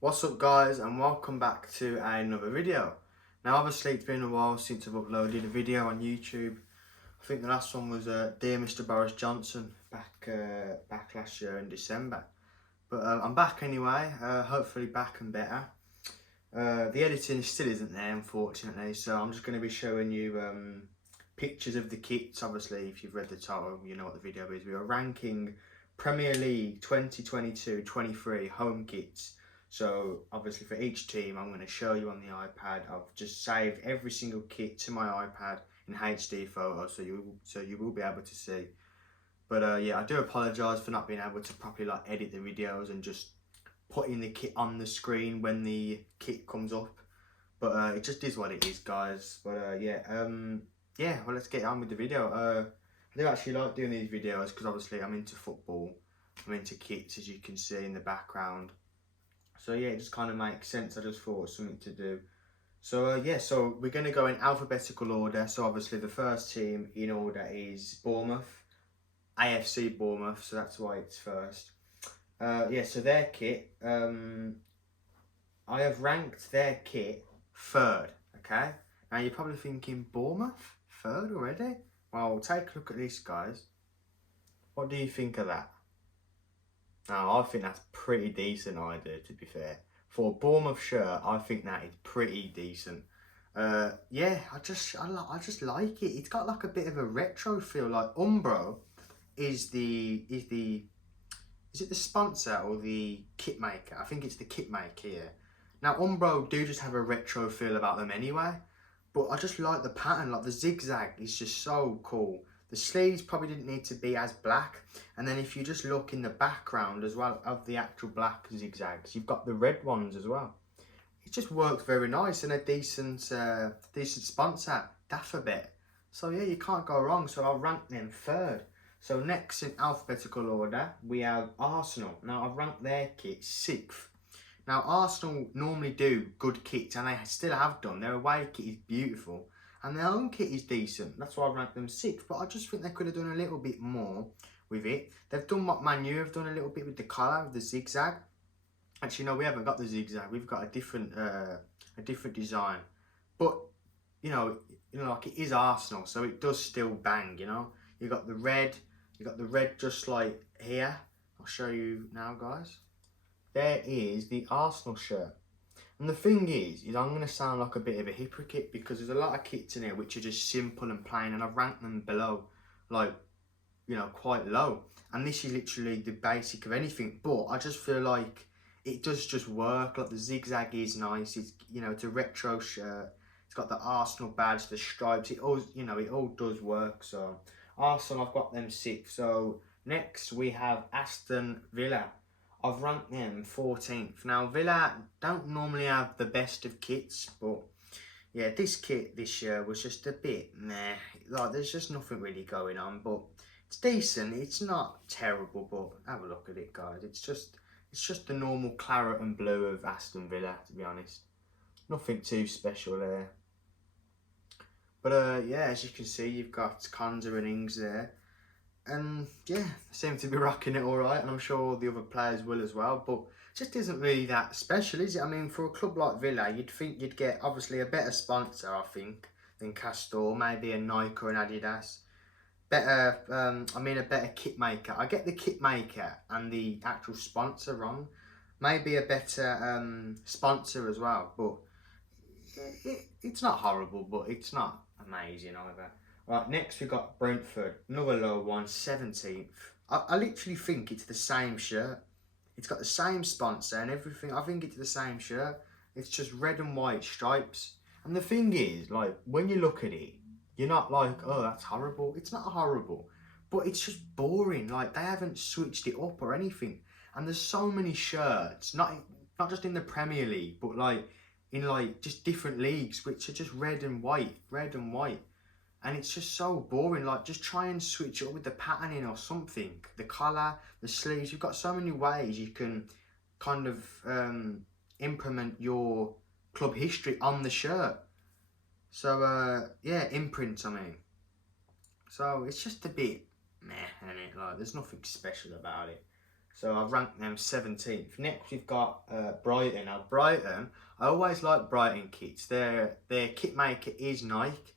What's up guys, and welcome back to another video. Now obviously it's been a while since I've uploaded a video on YouTube. I think the last one was Dear Mr Boris Johnson back last year in December. But I'm back anyway, hopefully back and better. The editing still isn't there unfortunately, so I'm just going to be showing you pictures of the kits. Obviously if you've read the title you know what the video is. We are ranking Premier League 2022-23 home kits. So obviously for each team I'm going to show you on the iPad. I've just saved every single kit to my iPad in HD photo, so you will be able to see. But yeah, I do apologise for not being able to properly edit the videos and just putting the kit on the screen when the kit comes up. But it just is what it is, guys. But yeah, well, let's get on with the video. I do actually like doing these videos because obviously I'm into football, I'm into kits, as you can see in the background. So yeah, it just kind of makes sense. I just thought it was something to do. So yeah, so we're going to go in alphabetical order. So obviously the first team in order is Bournemouth, AFC Bournemouth, so that's why it's first. Yeah, so their kit, I have ranked their kit third, okay? Now you're probably thinking, Bournemouth? Third already? Well, take a look at this, guys. What do you think of that? Now, I think that's pretty decent idea, to be fair. For a Bournemouth shirt, I think that is pretty decent. Yeah, I just like it. It's got like a bit of a retro feel. Like Umbro is is it the sponsor or the kit maker? I think it's the kit maker here. Now Umbro do just have a retro feel about them anyway, but I just like the pattern. Like the zigzag is just so cool. The sleeves probably didn't need to be as black, and then if you just look in the background as well of the actual black zigzags, you've got the red ones as well. It just works very nice, and a decent sponsor, Dafabet. So yeah, you can't go wrong. So I'll rank them third. So next in alphabetical order, we have Arsenal. Now I've ranked their kit sixth. Now Arsenal normally do good kits, and they still have done. Their away kit is beautiful, and their home kit is decent. That's why I've ranked them sixth. But I just think they could have done a little bit more with it. They've done what Man U have done a little bit with the colour, with the zigzag. Actually, no, we haven't got the zigzag. We've got a different design. But like it is Arsenal, so it does still bang. You got the red. You got the red just like here. I'll show you now, guys. There is the Arsenal shirt. And the thing is I'm going to sound like a bit of a hypocrite because there's a lot of kits in here which are just simple and plain, and I've ranked them below, like, quite low. And this is literally the basic of anything, but I just feel like it does just work. Like the zigzag is nice. It's a retro shirt. It's got the Arsenal badge, the stripes. It all does work. So Arsenal, I've got them sixth. So next we have Aston Villa. I've ranked them 14th. Now Villa don't normally have the best of kits, but yeah, this kit this year was just a bit meh. Like there's just nothing really going on, but it's decent. It's not terrible, but have a look at it, guys. It's just the normal claret and blue of Aston Villa, to be honest. Nothing too special there. But yeah, as you can see, you've got Konsa and Ings there. And yeah, they seem to be rocking it all right, and I'm sure the other players will as well. But it just isn't really that special, is it? I mean, for a club like Villa, you'd think you'd get obviously a better sponsor, I think, than Castore, maybe a Nike or an Adidas. A better kit maker. I get the kit maker and the actual sponsor wrong. Maybe a better sponsor as well, but it's not horrible, but it's not amazing either. Right, next we got Brentford, another low one, 17th. I literally think it's the same shirt. It's got the same sponsor and everything. I think it's the same shirt. It's just red and white stripes. And the thing is, like, when you look at it, you're not like, oh, that's horrible. It's not horrible, but it's just boring. Like, they haven't switched it up or anything. And there's so many shirts, not just in the Premier League, but like in like just different leagues, which are just red and white, and it's just so boring. Like, just try and switch it up with the patterning or something, the colour, the sleeves. You've got so many ways you can kind of implement your club history on the shirt. So yeah, imprint, I mean. So it's just a bit meh, isn't it? Like, there's nothing special about it. So I've ranked them 17th. Next we've got Brighton. Now Brighton, I always like Brighton kits. Their kit maker is Nike,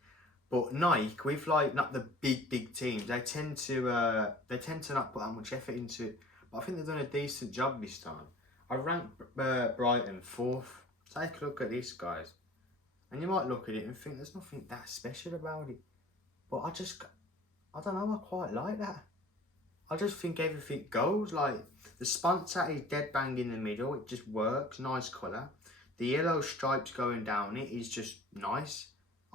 but Nike with like not the big teams, they tend to not put that much effort into it. But I think they've done a decent job this time. I ranked Brighton 4th. Take a look at this, guys, and you might look at it and think there's nothing that special about it. But I don't know, I quite like that. I just think everything goes. Like the sponsor is dead bang in the middle. It just works. Nice colour. The yellow stripes going down it is just nice.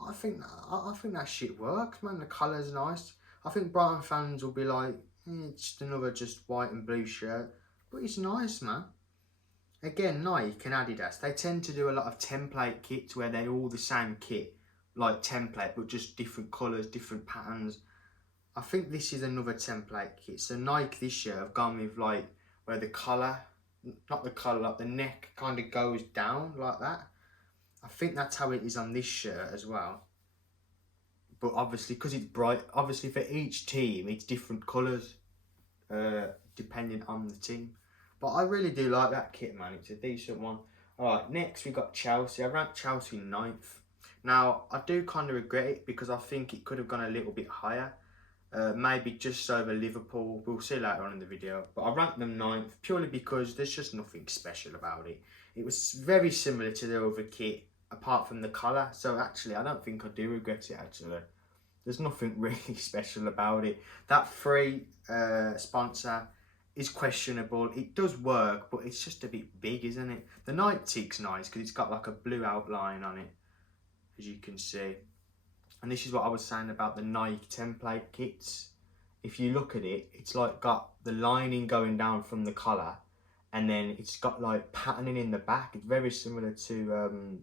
I think that shit works, man. The colour's nice. I think Brighton fans will be like, it's just another just white and blue shirt, but it's nice, man. Again, Nike and Adidas, they tend to do a lot of template kits where they're all the same kit, like template, but just different colours, different patterns. I think this is another template kit. So Nike this year have gone with like where the collar, not the collar, like the neck kind of goes down like that. I think that's how it is on this shirt as well. But obviously, because it's bright, obviously for each team, it's different colours, depending on the team. But I really do like that kit, man. It's a decent one. Alright, next we got Chelsea. I ranked Chelsea 9th. Now, I do kind of regret it because I think it could have gone a little bit higher. Maybe just over Liverpool. We'll see later on in the video. But I ranked them 9th purely because there's just nothing special about it. It was very similar to the other kit, apart from the colour. So actually, I don't think I do regret it, actually. There's nothing really special about it. That free sponsor is questionable. It does work, but it's just a bit big, isn't it? The Nike tick's nice because it's got like a blue outline on it, as you can see. And this is what I was saying about the Nike template kits. If you look at it, it's like got the lining going down from the collar, and then it's got like patterning in the back. It's very similar to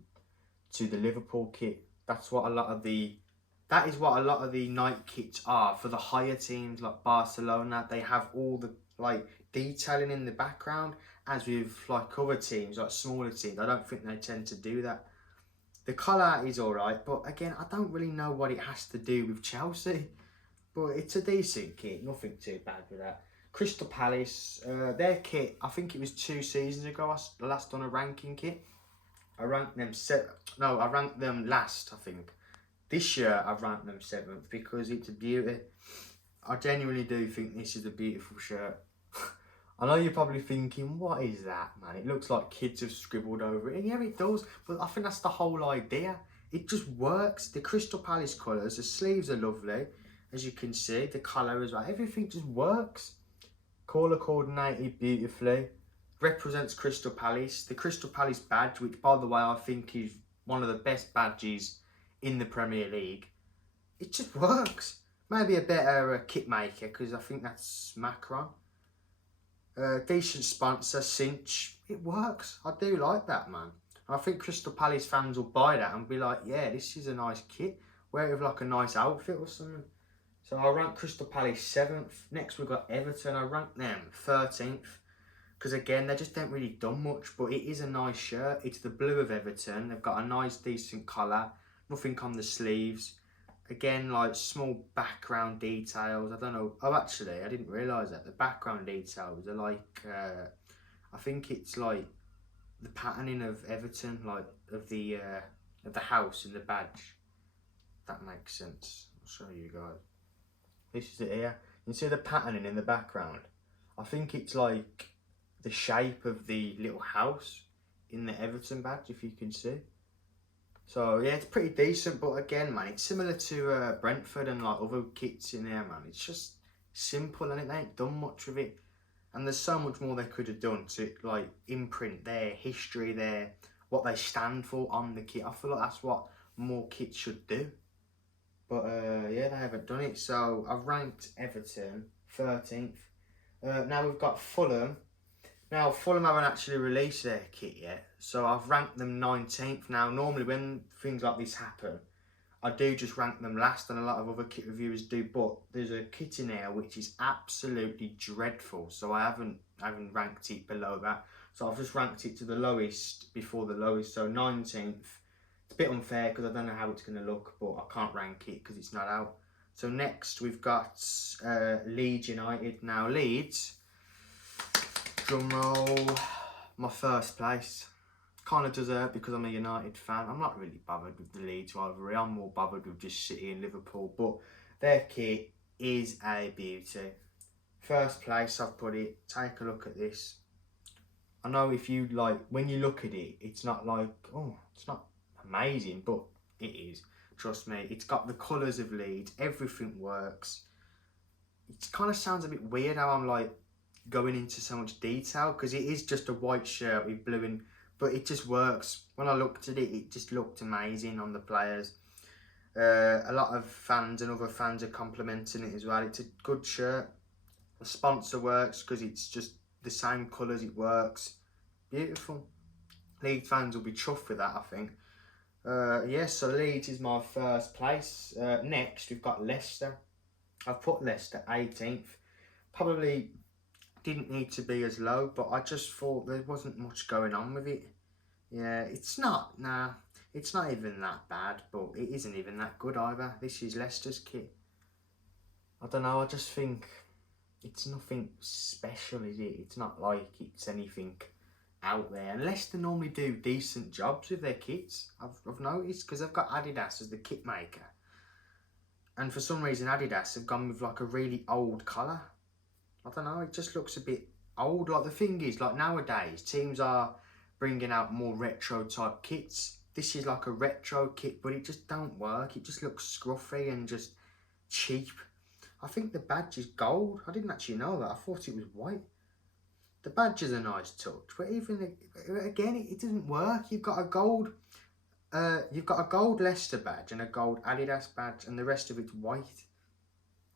the Liverpool kit. That is what a lot of the Nike kits are for the higher teams like Barcelona. They have all the like detailing in the background, as with like other teams, like smaller teams. I don't think they tend to do that. The colour is alright, but again, I don't really know what it has to do with Chelsea. But it's a decent kit, nothing too bad with that. Crystal Palace, their kit, I think it was 2 seasons ago, I last done a ranking kit. I ranked them I ranked them last, I think. This year, I've ranked them 7th because it's a beauty. I genuinely do think this is a beautiful shirt. I know you're probably thinking, what is that, man? It looks like kids have scribbled over it. And yeah, it does. But I think that's the whole idea. It just works. The Crystal Palace colours, the sleeves are lovely. As you can see, the colour as well. Everything just works. Colour coordinated beautifully. Represents Crystal Palace. The Crystal Palace badge, which by the way, I think is one of the best badges in the Premier League. It just works. Maybe a better kit maker, because I think that's Macron. Decent sponsor, Cinch. It works. I do like that, man. I think Crystal Palace fans will buy that and be like, yeah, this is a nice kit. Wear it with like a nice outfit or something. So I rank Crystal Palace 7th. Next we've got Everton. I rank them 13th. Because again, they just don't really done much. But it is a nice shirt. It's the blue of Everton. They've got a nice, decent colour. Nothing on the sleeves. Again, like small background details. I don't know. Oh, actually, I didn't realise that. The background details are like, I think it's like the patterning of Everton, like of the house and the badge. That makes sense. I'll show you guys. This is it here. You can see the patterning in the background. I think it's like the shape of the little house in the Everton badge, if you can see. So yeah, it's pretty decent, but again, man, it's similar to Brentford and like other kits in there, man. It's just simple and they ain't done much with it. And there's so much more they could have done to like imprint their history, what they stand for on the kit. I feel like that's what more kits should do. But yeah, they haven't done it. So I've ranked Everton 13th. Now we've got Fulham. Now, Fulham haven't actually released their kit yet, so I've ranked them 19th. Now, normally when things like this happen, I do just rank them last, and a lot of other kit reviewers do, but there's a kit in here which is absolutely dreadful, so I haven't ranked it below that. So I've just ranked it to the lowest before the lowest, so 19th. It's a bit unfair because I don't know how it's going to look, but I can't rank it because it's not out. So next we've got Leeds United. Now, Leeds, Drum roll. My first place. Kind of deserved because I'm a United fan. I'm not really bothered with the Leeds rivalry. I'm more bothered with just City and Liverpool. But their kit is a beauty. First place, I've put it. Take a look at this. I know if you like, when you look at it, it's not like, oh, it's not amazing, but it is. Trust me, it's got the colours of Leeds. Everything works. It kind of sounds a bit weird how I'm like going into so much detail because it is just a white shirt with blue and, but it just works. When I looked at it, it just looked amazing on the players. A lot of fans and other fans are complimenting it as well. It's a good shirt. The sponsor works because it's just the same colours. It works. Beautiful. Leeds fans will be chuffed with that, I think. Yes, so Leeds is my first place. Next, we've got Leicester. I've put Leicester 18th. Probably didn't need to be as low, but I just thought there wasn't much going on with it. Yeah, it's not even that bad, but it isn't even that good either. This is Leicester's kit. I don't know, I just think it's nothing special, is it? It's not like it's anything out there. And Leicester normally do decent jobs with their kits, I've noticed, because they've got Adidas as the kit maker. And for some reason Adidas have gone with like a really old colour. I don't know, it just looks a bit old. Like the thing is, like nowadays, teams are bringing out more retro type kits. This is like a retro kit, but it just don't work. It just looks scruffy and just cheap. I think the badge is gold. I didn't actually know that. I thought it was white. The badge is a nice touch, but even again, it doesn't work. You've got a gold Leicester badge and a gold Adidas badge, and the rest of it's white.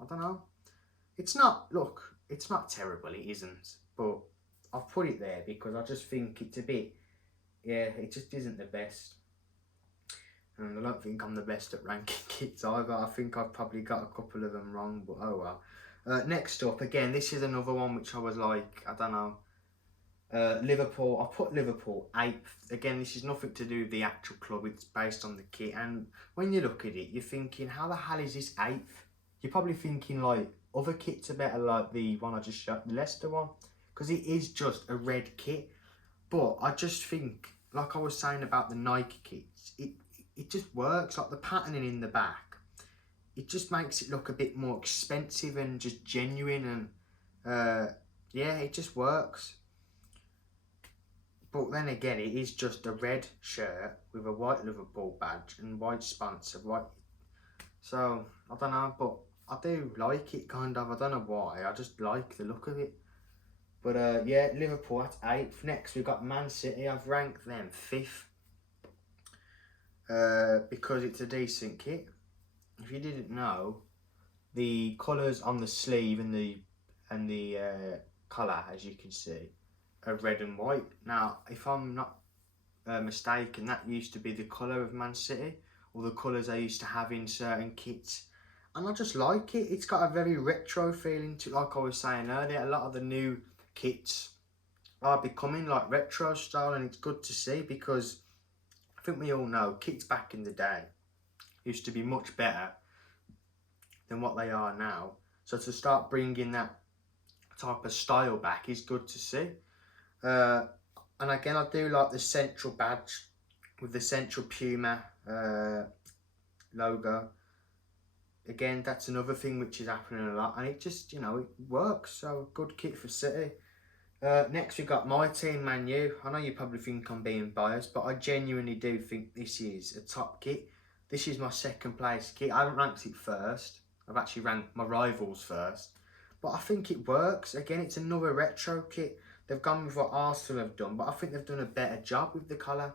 I don't know. It's not terrible, it isn't, but I've put it there because I just think it's a bit, yeah, it just isn't the best. And I don't think I'm the best at ranking kits either. I think I've probably got a couple of them wrong, but oh well. Next up, again, this is another one which I was like, I don't know. Liverpool, I put Liverpool 8th. Again, this is nothing to do with the actual club, it's based on the kit. And when you look at it, you're thinking, how the hell is this 8th? You're probably thinking like, other kits are better, like the one I just showed, the Leicester one, because it is just a red kit. But I just think, like I was saying about the Nike kits, it just works. Like the patterning in the back, it just makes it look a bit more expensive and just genuine, and yeah, it just works. But then again, it is just a red shirt with a white Liverpool badge and white sponsor, white. So I don't know, but I do like it, kind of. I don't know why. I just like the look of it. But yeah, Liverpool at 8th. Next, we've got Man City. I've ranked them 5th because it's a decent kit. If you didn't know, the colours on the sleeve and the collar, as you can see, are red and white. Now, if I'm not mistaken, that used to be the colour of Man City, or the colours they used to have in certain kits. And I just like it. It's got a very retro feeling to it, like I was saying earlier. A lot of the new kits are becoming like retro style, and it's good to see because I think we all know kits back in the day used to be much better than what they are now. So to start bringing that type of style back is good to see. And again, I do like the central badge with the central Puma logo. Again, that's another thing which is happening a lot, and it just, you know, it works. So good kit for City. Next, we've got my team, Man U. I know you probably think I'm being biased, but I genuinely do think this is a top kit. This is my second place kit. I haven't ranked it first. I've actually ranked my rivals first. But I think it works. Again, it's another retro kit. They've gone with what Arsenal have done, but I think they've done a better job with the colour.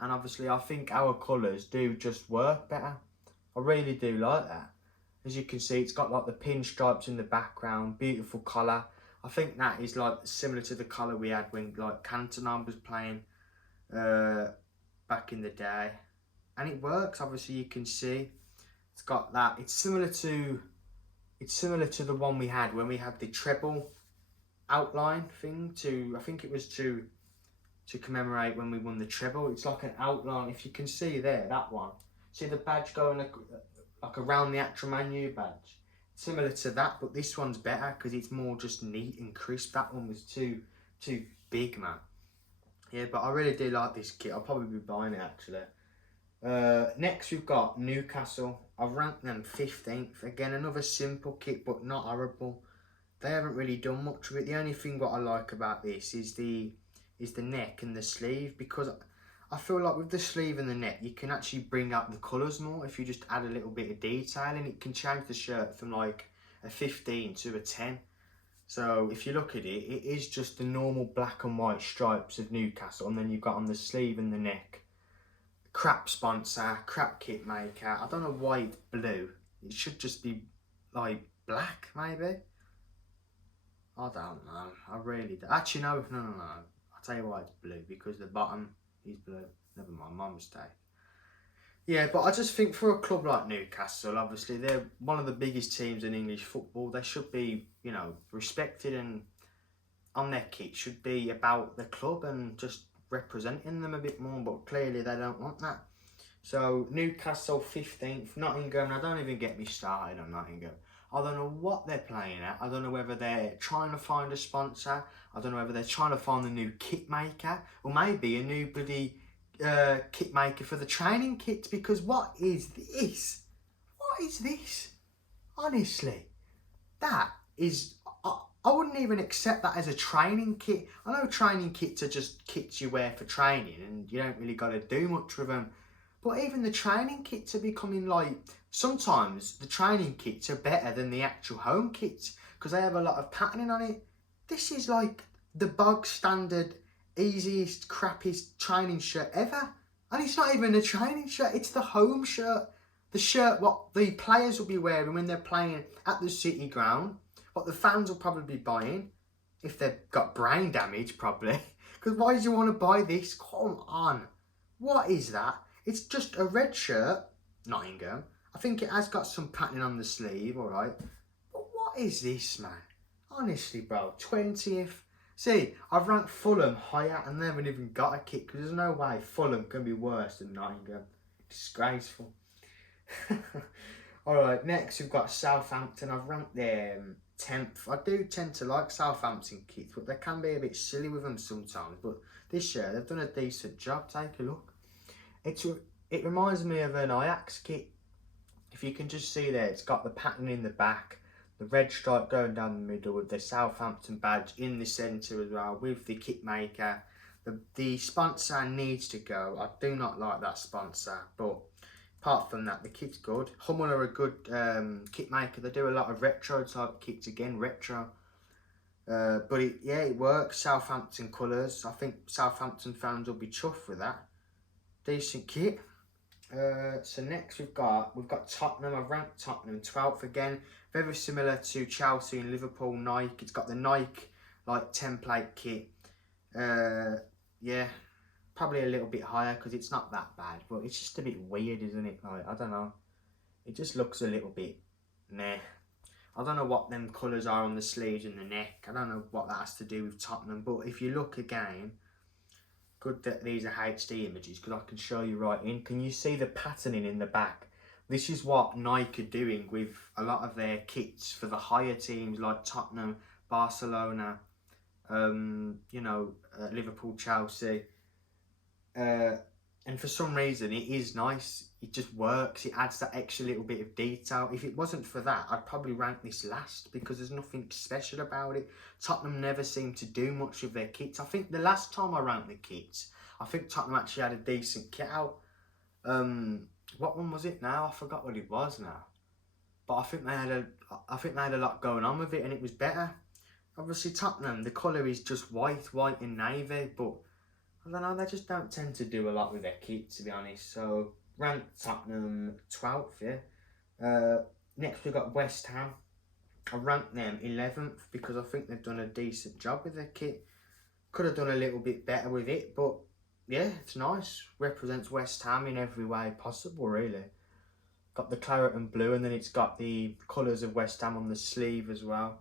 And obviously, I think our colours do just work better. I really do like that. As you can see, it's got like the pinstripes in the background, beautiful colour. I think that is like similar to the colour we had when like Cantona was playing back in the day. And it works, obviously you can see. It's got that, it's similar to the one we had when we had the treble outline thing I think it was to commemorate when we won the treble. It's like an outline, if you can see there, that one. See the badge going like around the actual Man U badge. Similar to that, but this one's better because it's more just neat and crisp. That one was too too big, man. Yeah, but I really do like this kit. I'll probably be buying it actually. Next we've got Newcastle. I've ranked them 15th. Again, another simple kit, but not horrible. They haven't really done much with it. The only thing what I like about this is the neck and the sleeve, because I feel like with the sleeve and the neck you can actually bring out the colours more if you just add a little bit of detail, and it can change the shirt from like a 15 to a 10. So if you look at it, it is just the normal black and white stripes of Newcastle, and then you've got on the sleeve and the neck, crap sponsor, crap kit maker. I don't know why it's blue. It should just be like black maybe. I don't know. I really do. Actually, no. I'll tell you why it's blue, because the bottom is blue. Never mind, my mistake. Yeah, but I just think for a club like Newcastle, obviously they're one of the biggest teams in English football. They should be, you know, respected, and on their kit should be about the club and just representing them a bit more. But clearly they don't want that. So Newcastle 15th, Nottingham. Now don't even get me started on Nottingham. I don't know what they're playing at. I don't know whether they're trying to find a sponsor. I don't know whether they're trying to find a new kit maker, or maybe a new bloody kit maker for the training kits, because what is this? What is this? Honestly, that is... I wouldn't even accept that as a training kit. I know training kits are just kits you wear for training and you don't really got to do much with them. But even the training kits are becoming like... Sometimes the training kits are better than the actual home kits because they have a lot of patterning on it. This is like the bog standard, easiest, crappiest training shirt ever. And it's not even a training shirt, it's the home shirt. The shirt what the players will be wearing when they're playing at the City ground. What the fans will probably be buying. If they've got brain damage, probably. Because why do you want to buy this? Come on. What is that? It's just a red shirt, Nottingham. I think it has got some patterning on the sleeve, alright. But what is this, man? Honestly, bro, 20th. See, I've ranked Fulham higher and they haven't even got a kit, because there's no way Fulham can be worse than Nottingham. Disgraceful. Alright, next we've got Southampton. I've ranked them 10th. I do tend to like Southampton kits, but they can be a bit silly with them sometimes. But this year, they've done a decent job. Take a look. It reminds me of an Ajax kit. If you can just see there, it's got the pattern in the back, the red stripe going down the middle with the Southampton badge in the centre as well, with the kit maker. The sponsor needs to go. I do not like that sponsor, but apart from that, the kit's good. Hummel are a good kit maker. They do a lot of retro type kits, again, retro. But it works. Southampton colours. I think Southampton fans will be chuffed with that. Decent kit. So next we've got Tottenham. I've ranked Tottenham 12th again. Very similar to Chelsea and Liverpool. Nike. It's got the Nike like template kit. Yeah, probably a little bit higher because it's not that bad, but it's just a bit weird, isn't it? Like, I don't know. It just looks a little bit meh. I don't know what them colours are on the sleeves and the neck. I don't know what that has to do with Tottenham. But if you look again, good that these are HD images because I can show you right in. Can you see the patterning in the back? This is what Nike are doing with a lot of their kits for the higher teams like Tottenham, Barcelona, Liverpool, Chelsea. And for some reason it is nice. It just works. It adds that extra little bit of detail. If it wasn't for that, I'd probably rank this last because there's nothing special about it. Tottenham never seem to do much with their kits. I think the last time I ranked the kits, I think Tottenham actually had a decent kit out. What one was it now? I forgot what it was now. But I think they had a lot going on with it and it was better. Obviously Tottenham, the colour is just white and navy, but I don't know, they just don't tend to do a lot with their kit, to be honest. So, ranked Tottenham 12th, yeah. Next we've got West Ham. I ranked them 11th because I think they've done a decent job with their kit. Could have done a little bit better with it, but yeah, it's nice. Represents West Ham in every way possible, really. Got the claret and blue, and then it's got the colours of West Ham on the sleeve as well.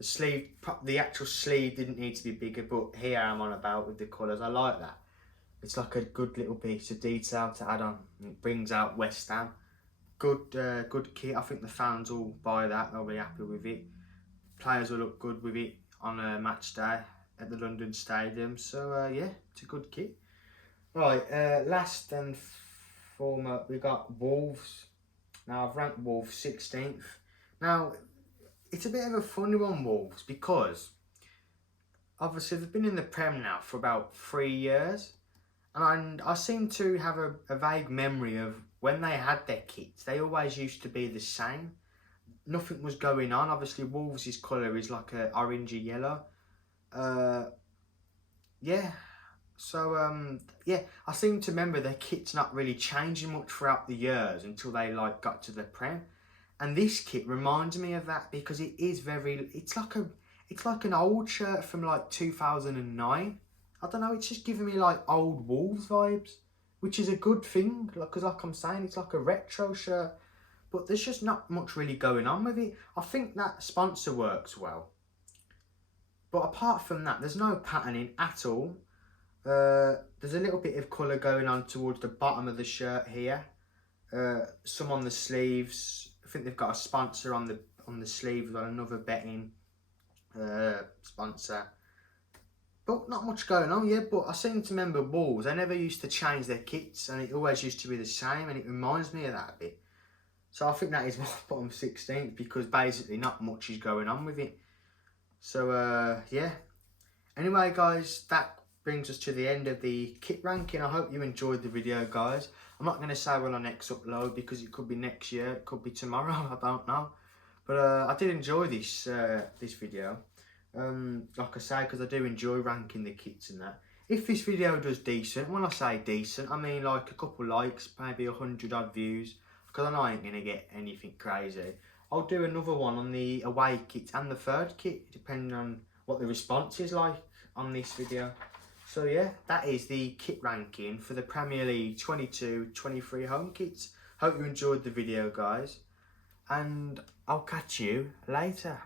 The actual sleeve didn't need to be bigger, but here I'm on about with the colours. I like that. It's like a good little piece of detail to add on. It brings out West Ham. Good kit. I think the fans will buy that. They'll be happy with it. Players will look good with it on a match day. at the London Stadium. So yeah, it's a good kit. Right, last and former, we got Wolves. Now I've ranked Wolves 16th. Now it's a bit of a funny one, Wolves, because obviously they've been in the Prem now for about 3 years, and I seem to have a vague memory of when they had their kits. They always used to be the same. Nothing was going on. Obviously, Wolves' colour is like a orangey yellow. Yeah. So yeah, I seem to remember their kit's not really changing much throughout the years until they like got to the Prem. And this kit reminds me of that because it is very. It's like an old shirt from like 2009. I don't know. It's just giving me like old Wolves vibes, which is a good thing. Because like I'm saying, it's like a retro shirt, but there's just not much really going on with it. I think that sponsor works well, but apart from that, there's no patterning at all. There's a little bit of colour going on towards the bottom of the shirt here. Some on the sleeves. I think they've got a sponsor on the sleeve. Got another betting sponsor. But not much going on, yeah. But I seem to remember Wolves. They never used to change their kits, and it always used to be the same. And it reminds me of that a bit. So I think that is why I put them 16th, because basically not much is going on with it. So yeah. Anyway, guys, that brings us to the end of the kit ranking. I hope you enjoyed the video, guys. I'm not going to say when I next upload because it could be next year, it could be tomorrow, I don't know. But I did enjoy this this video. Like I say, because I do enjoy ranking the kits and that. If this video does decent, when I say decent, I mean like a couple likes, maybe 100 odd views, because I know I ain't going to get anything crazy. I'll do another one on the away kit and the third kit, depending on what the response is like on this video. So yeah, that is the kit ranking for the Premier League 22-23 home kits. Hope you enjoyed the video, guys, and I'll catch you later.